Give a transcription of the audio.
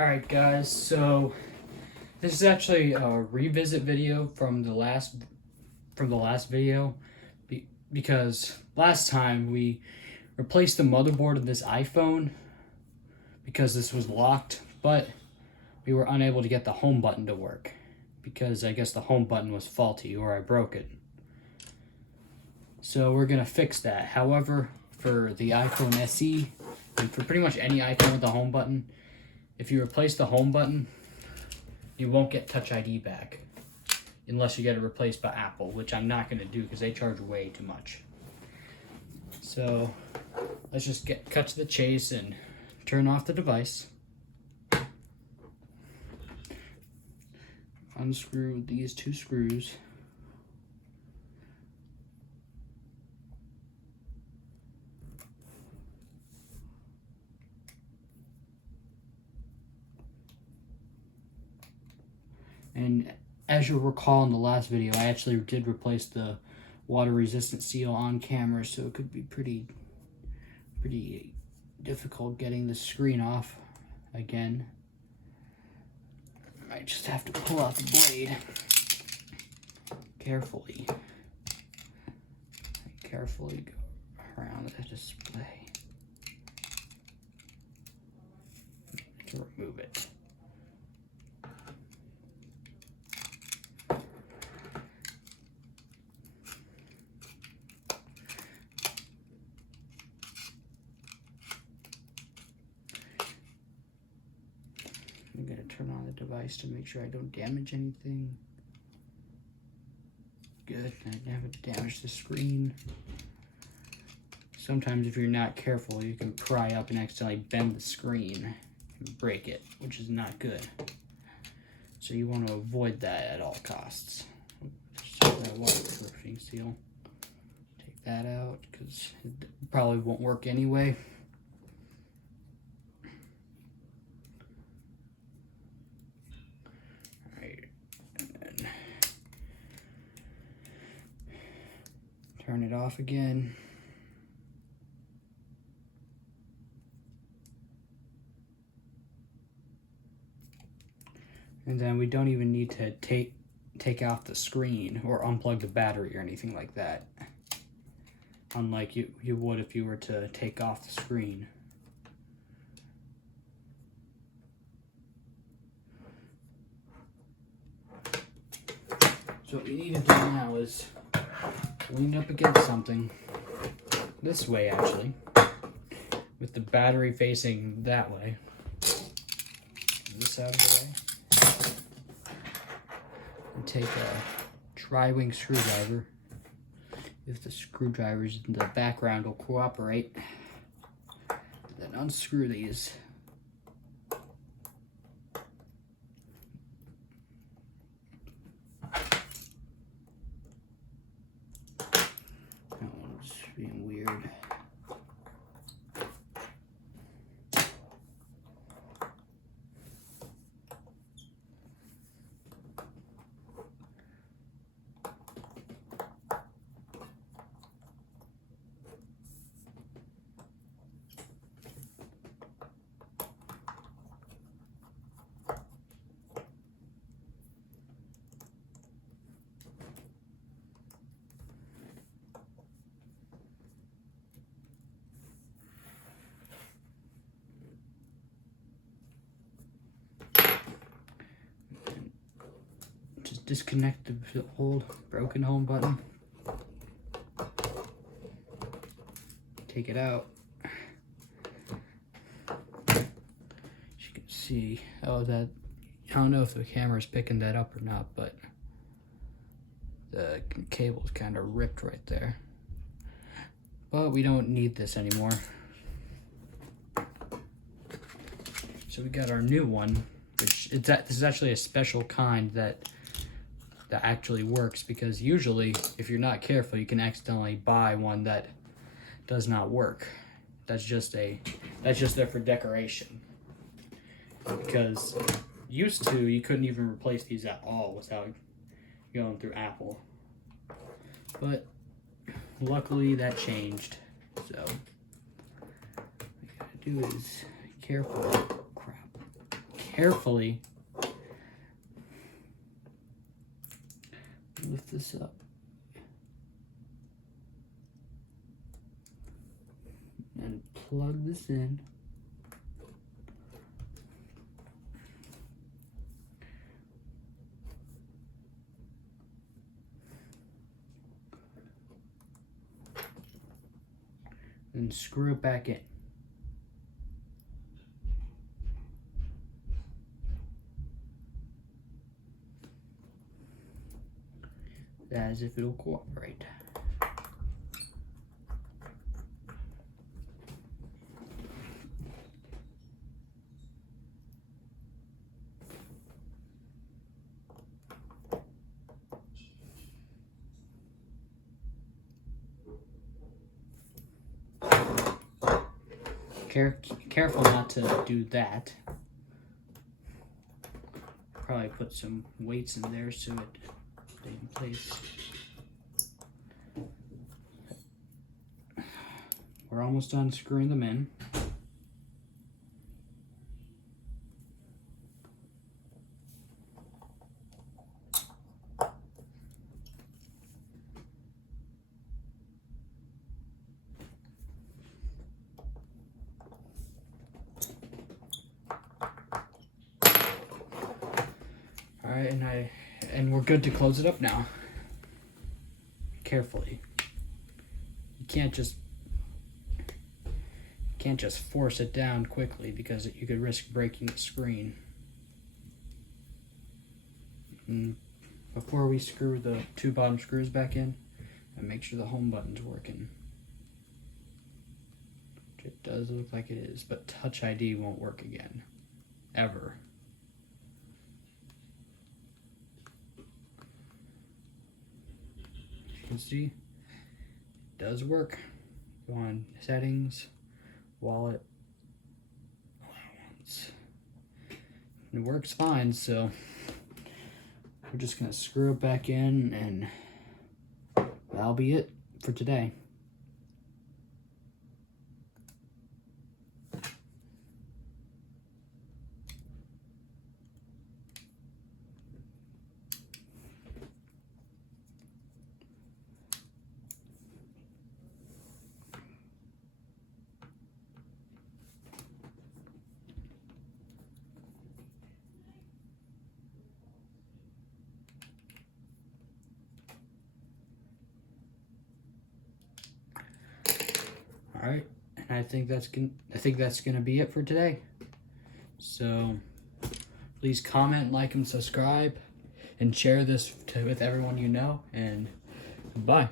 Alright guys, so this is actually a revisit video from the last video because last time we replaced the motherboard of this iPhone because this was locked, but we were unable to get the home button to work because I guess the home button was faulty or I broke it. So we're gonna fix that. However, for the iPhone SE and for pretty much any iPhone with a home button, if you replace the home button, you won't get Touch ID back unless you get it replaced by Apple, which I'm not going to do because they charge way too much. So let's just cut to the chase and turn off the device. Unscrew these two screws. And as you'll recall in the last video, I actually did replace the water resistant seal on camera, so it could be pretty difficult getting the screen off again. I might just have to pull out the blade carefully. Carefully go around the display to remove it. I'm going to turn on the device to make sure I don't damage anything. Good, I haven't damaged the screen. Sometimes if you're not careful, you can pry up and accidentally bend the screen and break it, which is not good. So you want to avoid that at all costs. Just that waterproofing seal. Take that out because it probably won't work anyway. Turn it off again. And then we don't even need to take off the screen or unplug the battery or anything like that. Unlike you would if you were to take off the screen. So what we need to do now is lean up against something, this way actually, with the battery facing that way, this out of the way, and take a tri-wing screwdriver, if the screwdrivers in the background will cooperate, and then unscrew these. Being weird. Disconnect the old broken home button. Take it out. As you can see, I don't know if the camera's picking that up or not, but the cable's kind of ripped right there. But we don't need this anymore. So we got our new one, which this is actually a special kind that actually works, because usually if you're not careful you can accidentally buy one that does not work. That's just there for decoration, because used to you couldn't even replace these at all without going through Apple, but luckily that changed. So what you gotta do is carefully lift this up. And plug this in. And screw it back in. As if it'll cooperate. Careful not to do that. Probably put some weights in there so it stays in place. We're almost done screwing them in. Alright, and we're good to close it up now. Carefully. You can't just force it down quickly because you could risk breaking the screen. And before we screw the 2 bottom screws back in, and make sure the home button's working. Which it does look like it is, but Touch ID won't work again. Ever. You can see it does work. Go on settings, wallet, allowance. It works fine, so we're just gonna screw it back in, and that'll be it for today. All right, and I think that's gonna be it for today. So please comment, like, and subscribe, and share this with everyone you know. And bye.